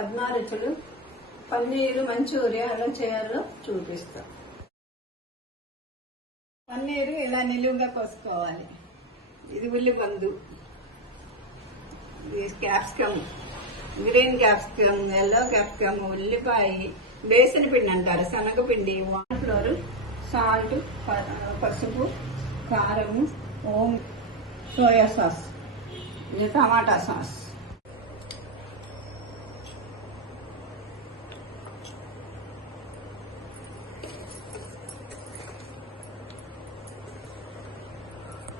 పద్మా రుచులు పన్నీరు మంచూరియా ఎలా చేయాలో చూపిస్తాం. పన్నీరు ఇలా నిలువుగా కోసుకోవాలి. ఇది ఉల్లిపందు, ఇది capsicum, green capsicum, yellow capsicum, ఉల్లిపాయ, బేసన్ పిండి అంటారు, శనగపిండి, కార్న్‌ఫ్లోర్, సాల్ట్, పసుపు, కారము, సోయా సాస్, టమాటా సాస్.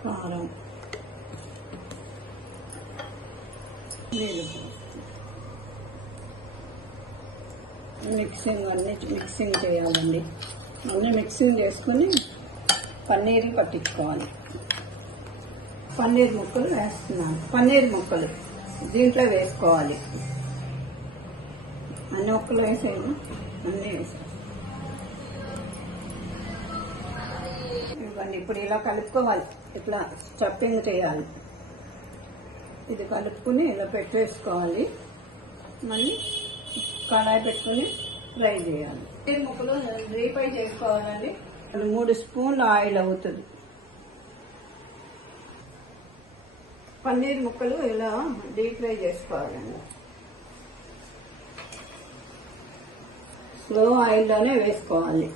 కారం, మిక్సింగ్ చేయాలండి. అన్నీ మిక్సింగ్ చేసుకుని పన్నీర్ పట్టించుకోవాలి. పన్నీర్ ముక్కలు వేస్తున్నాను. పన్నీర్ ముక్కలు దీంట్లో వేసుకోవాలి. అన్ని ముక్కలు వేసేయండి, అన్నీ వేసాను. ఇవ్వండి, ఇప్పుడు ఇలా కలుపుకోవాలి. ఇట్లా స్టఫింగ్ చేయాలి. ఇది కలుపుకుని ఇలా పెట్టేసుకోవాలి. మళ్ళీ కడాయి పెట్టుకుని ఫ్రై చేయాలి. పన్నీర్ ముక్కలు డీప్ ఫ్రై చేసుకోవాలండి. 3 స్పూన్ల ఆయిల్ అవుతుంది. పన్నీర్ ముక్కలు ఇలా డీప్ ఫ్రై చేసుకోవాలండి. స్లో ఆయిల్లోనే వేసుకోవాలి.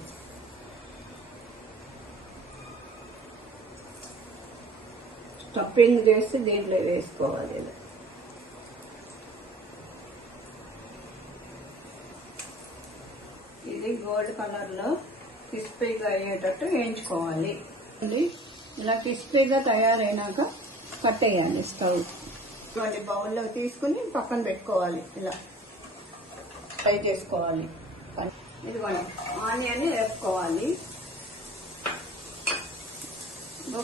స్టఫింగ్ చేసి దీంట్లో వేసుకోవాలి. ఇలా ఇది గోల్డ్ కలర్ లో క్రిస్పీగా అయ్యేటట్టు వేయించుకోవాలి. ఇలా క్రిస్పీగా తయారైనాక కట్టేయాలి స్టవ్. ఇటువంటి బౌల్లో తీసుకుని పక్కన పెట్టుకోవాలి. ఇలా ఫ్రై చేసుకోవాలి. ఇదిగోండి, ఆనియన్ వేసుకోవాలి,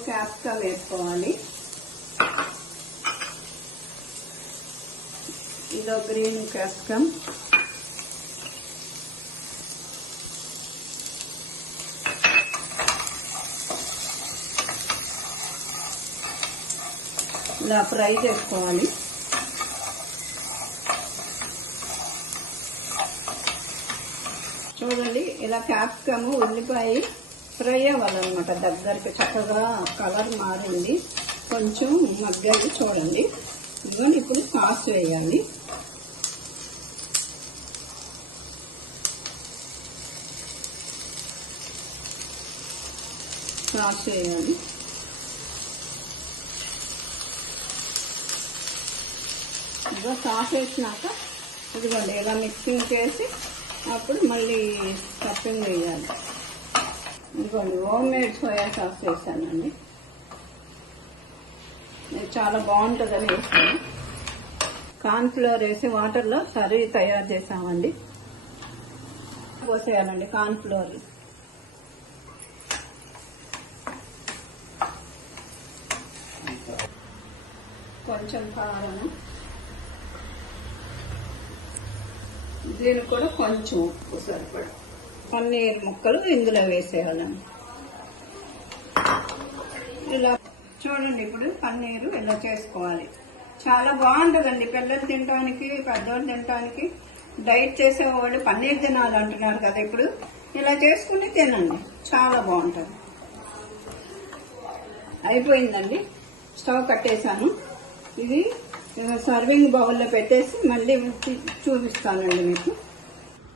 క్యాప్సికమ్ వేసుకోవాలి, ఇదో గ్రీన్ క్యాప్సికమ్, ఇలా ఫ్రై చేసుకోవాలి. చూడండి, ఇలా క్యాప్సికమ్, ఉల్లిపాయ ఫ్రై అవ్వాలన్నమాట. దగ్గరికి చక్కగా కలర్ మారింది, కొంచెం మగ్గాలి. చూడండి, ఇదిగోండి, ఇప్పుడు సాస్ వేయాలి. సాస్ వేయాలి. ఇదిగో సాస్ వేసినాక ఇదిగోండి ఇలా మిక్సింగ్ చేసి అప్పుడు మళ్ళీ స్టఫింగ్ వేయాలి. ఇదిగోండి, హోమ్ మేడ్ సోయా సాస్ వేసానండి. ఇది చాలా బాగుంటుందని వేసాను. కార్న్‌ఫ్లోర్ వేసి వాటర్లో కర్రీ తయారు చేసామండి. పోసేయాలండి కార్న్‌ఫ్లోర్. కొంచెం కారం, దీనికి కూడా కొంచెం ఉప్పు సరిపడ. పన్నీర్ ముక్కలు ఇందులో వేసేయాలండి. ఇలా చూడండి, ఇప్పుడు పన్నీరు ఇలా చేసుకోవాలి. చాలా బాగుంటుందండి. పిల్లలు తినడానికి, పెద్దవాళ్ళు తినడానికి. డైట్ చేసేవాళ్ళు పన్నీర్ తినాలంటున్నారు కదా, ఇప్పుడు ఇలా చేసుకుని తినండి, చాలా బాగుంటుంది. అయిపోయిందండి, స్టవ్ కట్టేశాను. ఇది సర్వింగ్ బౌల్లో పెట్టేసి మళ్ళీ చూపిస్తానండి మీకు.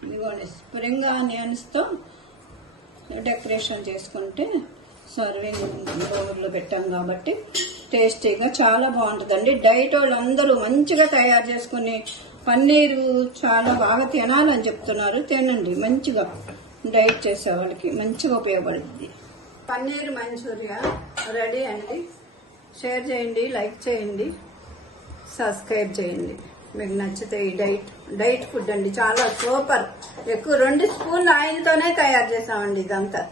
ఇదిగోండి, స్ప్రింగ్ ఆనియన్స్తో డెకరేషన్ చేసుకుంటే సర్వింగ్ బౌల్లో పెట్టాం కాబట్టి టేస్టీగా చాలా బాగుంటుందండి. డైట్ వాళ్ళందరూ మంచిగా తయారు చేసుకుని పన్నీరు చాలా బాగా తినాలని చెప్తున్నారు. తినండి, మంచిగా డైట్ చేసే వాళ్ళకి మంచిగా ఉపయోగపడుతుంది. పన్నీర్ మంచూరియా రెడీ అండి. షేర్ చేయండి, లైక్ చేయండి, సబ్స్క్రైబ్ చేయండి. మీకు నచ్చితే ఈ డైట్ ఫుడ్ అండి, చాలా సూపర్. ఎక్కువ 2 స్పూన్ల ఆయిల్తోనే తయారు చేసామండి ఇదంతా.